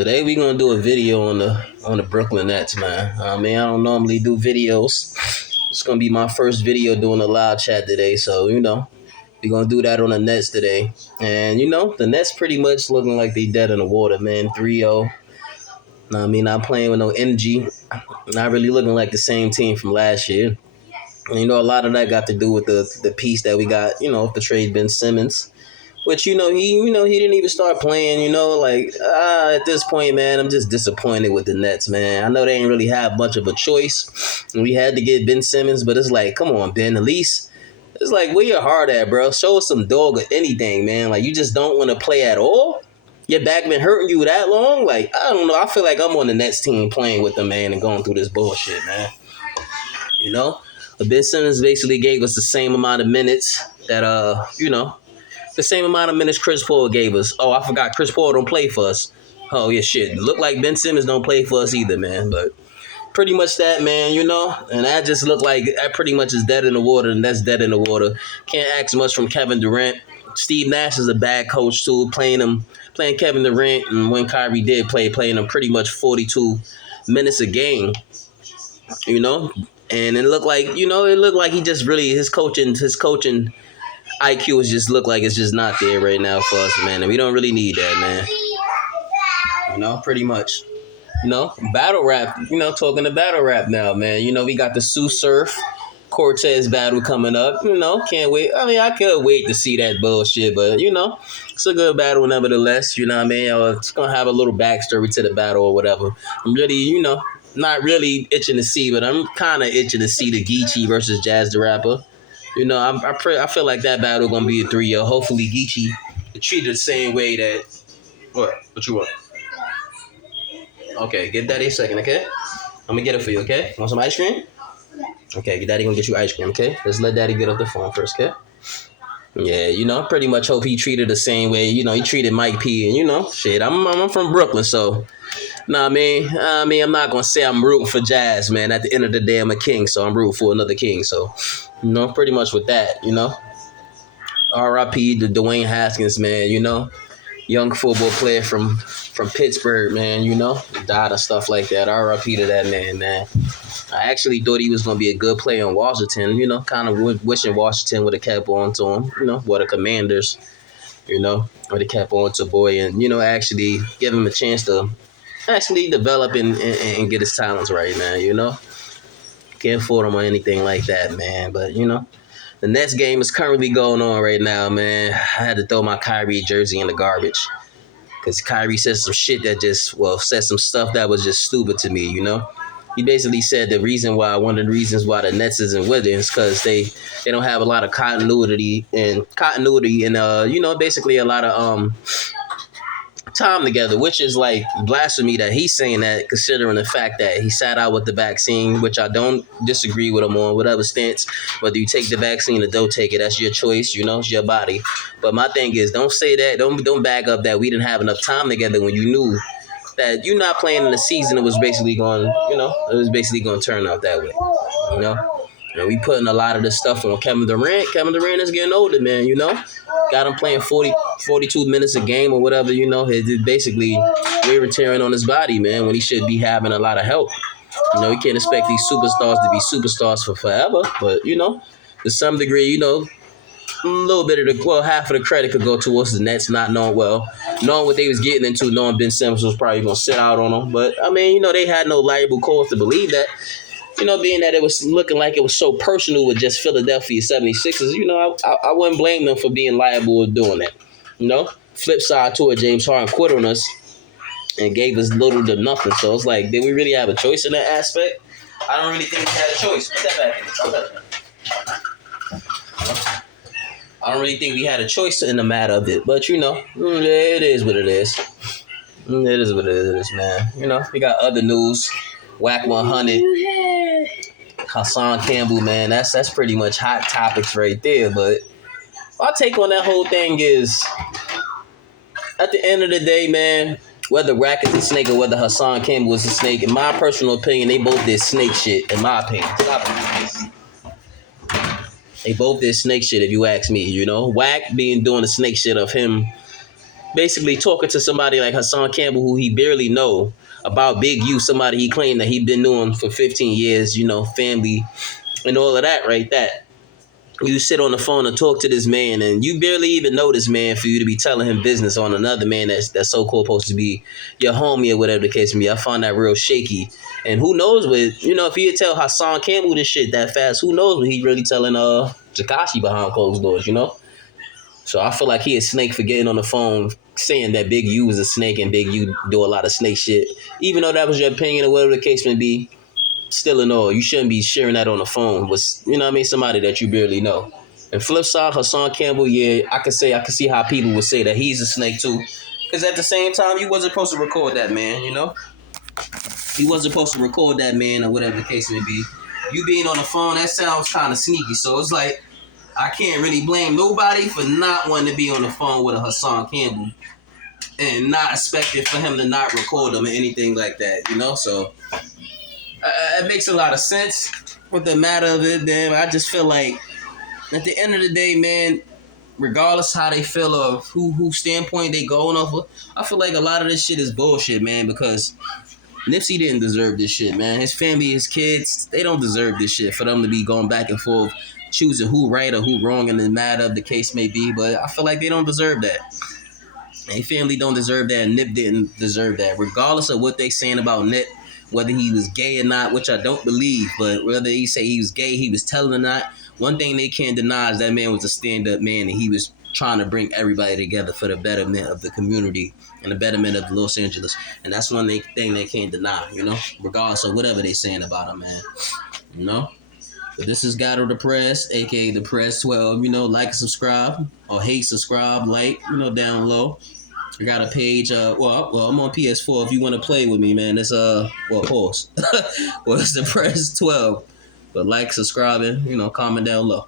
Today we gonna do a video on the Brooklyn Nets, man. I don't normally do videos. It's gonna be my first video doing a live chat today, so we're gonna do that on the Nets today. And the Nets pretty much looking like they dead in the water, man. 3-0. Not playing with no energy. Not really looking like the same team from last year. And a lot of that got to do with the piece that we got, the trade Ben Simmons. Which he didn't even start playing. At this point, man, I'm just disappointed with the Nets, man. I know they ain't really have much of a choice. We had to get Ben Simmons, but it's like, come on, Ben. At least it's like, where your heart at, bro? Show us some dog or anything, man. Like, you just don't want to play at all. Your back been hurting you that long. Like, I don't know. I feel like I'm on the Nets team playing with them, man, and going through this bullshit, man. But Ben Simmons basically gave us the same amount of minutes that the same amount of minutes Chris Paul gave us. Oh, I forgot Chris Paul don't play for us. Oh, yeah, shit. Look like Ben Simmons don't play for us either, man. But pretty much that, man, And that just looked like that pretty much is dead in the water, and that's dead in the water. Can't ask much from Kevin Durant. Steve Nash is a bad coach, too, playing Kevin Durant, and when Kyrie did playing him pretty much 42 minutes a game, And it looked like he just really, his coaching IQ is just look like it's just not there right now for us, man. And we don't really need that, man. Pretty much. Battle rap, talking to battle rap now, man. We got the Sue Surf Cortez battle coming up. Can't wait. I can't wait to see that bullshit, but it's a good battle nevertheless. It's gonna have a little backstory to the battle or whatever. I'm really, not really itching to see, but I'm kind of itching to see the Geechee versus Jazz the Rapper. I feel like that battle gonna be a 3-0. Hopefully, Geechee treated the same way that. What you want? Okay, give Daddy a second, okay? I'm gonna get it for you, okay? Want some ice cream? Okay, Daddy gonna get you ice cream, okay? Let's let Daddy get off the phone first, okay? Yeah, pretty much hope he treated the same way. He treated Mike P. And shit. I'm from Brooklyn, so. I'm not gonna say I'm rooting for Jazz, man. At the end of the day, I'm a king, so I'm rooting for another king. So, pretty much with that, R.I.P. to Dwayne Haskins, man. Young football player from Pittsburgh, man. Died and stuff like that. R.I.P. to that man. I actually thought he was gonna be a good player in Washington. Kind of wishing Washington would have kept on to him. The Commanders, would have kept on to boy, and actually give him a chance to. Actually develop and get his talents right, man, Can't afford him or anything like that, man. But, the Nets game is currently going on right now, man. I had to throw my Kyrie jersey in the garbage. Because Kyrie said some shit that said some stuff that was just stupid to me, He basically said one of the reasons why the Nets isn't winning is because they don't have a lot of continuity and basically a lot of time together, which is like blasphemy that he's saying that, considering the fact that he sat out with the vaccine, which I don't disagree with him on, whatever stance. Whether you take the vaccine or don't take it, that's your choice, it's your body. But my thing is, don't say that, don't back up that we didn't have enough time together when you knew that you're not playing in the season. It was basically going to turn out that way, And we putting a lot of this stuff on Kevin Durant. Kevin Durant is getting older, man, Got him playing 42 minutes a game or whatever, It's basically wear and tearing on his body, man, when he should be having a lot of help. You can't expect these superstars to be superstars for forever. But, to some degree, a little bit of half of the credit could go towards the Nets not knowing what they was getting into, knowing Ben Simmons was probably going to sit out on them. But, they had no liable cause to believe that. Being that it was looking like it was so personal with just Philadelphia 76ers, I wouldn't blame them for being liable of doing that. Flip side to it, James Harden quit on us and gave us little to nothing. So it's like, did we really have a choice in that aspect? I don't really think we had a choice. Put that back in. I don't really think we had a choice in the matter of it. But, it is what it is. It is what it is, man. We got other news. Wack 100. Hassan Campbell, man, that's pretty much hot topics right there. But my take on that whole thing is, at the end of the day, man, whether Wack is a snake or whether Hassan Campbell is a snake, in my personal opinion, they both did snake shit, in my opinion. They both did snake shit, if you ask me, Wack doing the snake shit of him basically talking to somebody like Hassan Campbell, who he barely know about Big U, somebody he claimed that he been knowing for 15 years, family and all of that, right? That you sit on the phone and talk to this man, and you barely even know this man for you to be telling him business on another man that's so called supposed to be your homie or whatever the case may be. I find that real shaky. And who knows if he tell Hassan Campbell this shit that fast, who knows what he really telling Takashi behind closed doors. So I feel like he a snake for getting on the phone saying that Big U is a snake and Big U do a lot of snake shit. Even though that was your opinion or whatever the case may be, still in all, you shouldn't be sharing that on the phone with, somebody that you barely know. And flip side, Hassan Campbell, yeah, I could see how people would say that he's a snake too. Because at the same time, you wasn't supposed to record that man. He wasn't supposed to record that man or whatever the case may be. You being on the phone, that sounds kind of sneaky. So it's like, I can't really blame nobody for not wanting to be on the phone with a Hassan Campbell and not expecting for him to not record them or anything like that. So it makes a lot of sense with the matter of it, man. I just feel like at the end of the day, man, regardless how they feel of who standpoint they going off of, I feel like a lot of this shit is bullshit, man, because Nipsey didn't deserve this shit, man. His family, his kids, they don't deserve this shit for them to be going back and forth, choosing who right or who wrong in the matter of the case may be. But I feel like they don't deserve that. And family don't deserve that, and Nip didn't deserve that. Regardless of what they saying about Nip, whether he was gay or not, which I don't believe, but whether he say he was gay, he was telling or not, one thing they can't deny is that man was a stand-up man, and he was trying to bring everybody together for the betterment of the community and the betterment of Los Angeles. And that's one thing they can't deny, regardless of whatever they saying about him, man. But this is Gato the Press, aka the Press 12. Like and subscribe, or hate, subscribe, like, down low. I got a page. Well, I'm on PS4. If you want to play with me, man, it's pause. Well, it's the Press 12. But like, subscribe, and comment down low.